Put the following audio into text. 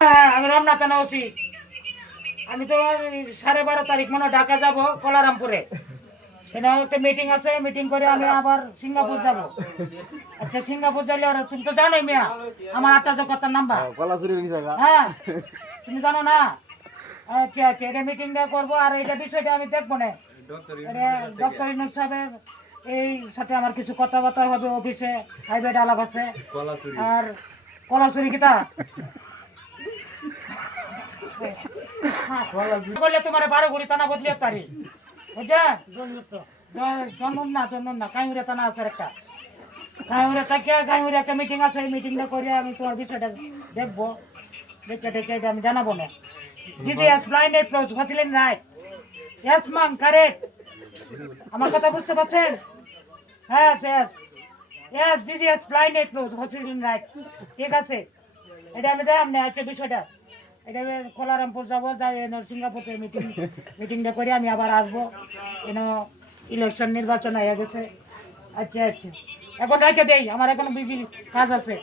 হ্যাঁ, আমি রমনা থানা ওসি। আমি তো 12:30 তারিখ মনে হয় ঢাকা যাব, কলারামপুরে। সেখানে একটা মিটিং আছে, মিটিং করে আমি আবার সিঙ্গাপুর যাব। আচ্ছা, সিঙ্গাপুর যাইলে ওরা তুমি তো জানোই মিয়া, আমার 8টা জগতার নাম্বার। হ্যাঁ, তুমি জানো না? আচ্ছা আচ্ছা, এটা মিটিংটা করবো আর এটা বিষয়টা আমি দেখবো না। এটা ডক্টর ইউনূস সাহেবের এই সাথে আমার কিছু কথাবার্তা হবে অফিসে, হাইওয়ে আলাপ আছে। আর কলাচুরি কিতা বললে তোমার 12 ঘড়ি থানা বদলিয়ে তারি বুঝছেন? জন্ম না কাইমুরে থানা আছে একটা, কাইমুরে থাকে, কাইমুরে একটা মিটিং আছে। এই মিটিংটা করে আমি তোমার বিষয়টা দেখবো, দেখে এটা আমি জানাবো না। দিস ইজ ব্লাইন্ড অ্যাপ্রোচ, বুঝলেন? রাইট? Yes ma'am, correct. আমার কথা বুঝতে পারছেন? হ্যাঁ sir, yes, this is blind approach, বুঝলেন? রাইট, ঠিক আছে। এটা আমি দেখাম না আজকে বিষয়টা। এটা আমি কোলারামপুর যাবো, যাই সিঙ্গাপুরে মিটিংটা করে আমি আবার আসবো। ইলেকশন নির্বাচন হয়ে গেছে। আচ্ছা আচ্ছা, এখন রেখে দেই, আমার এখন বিজি কাজ আছে।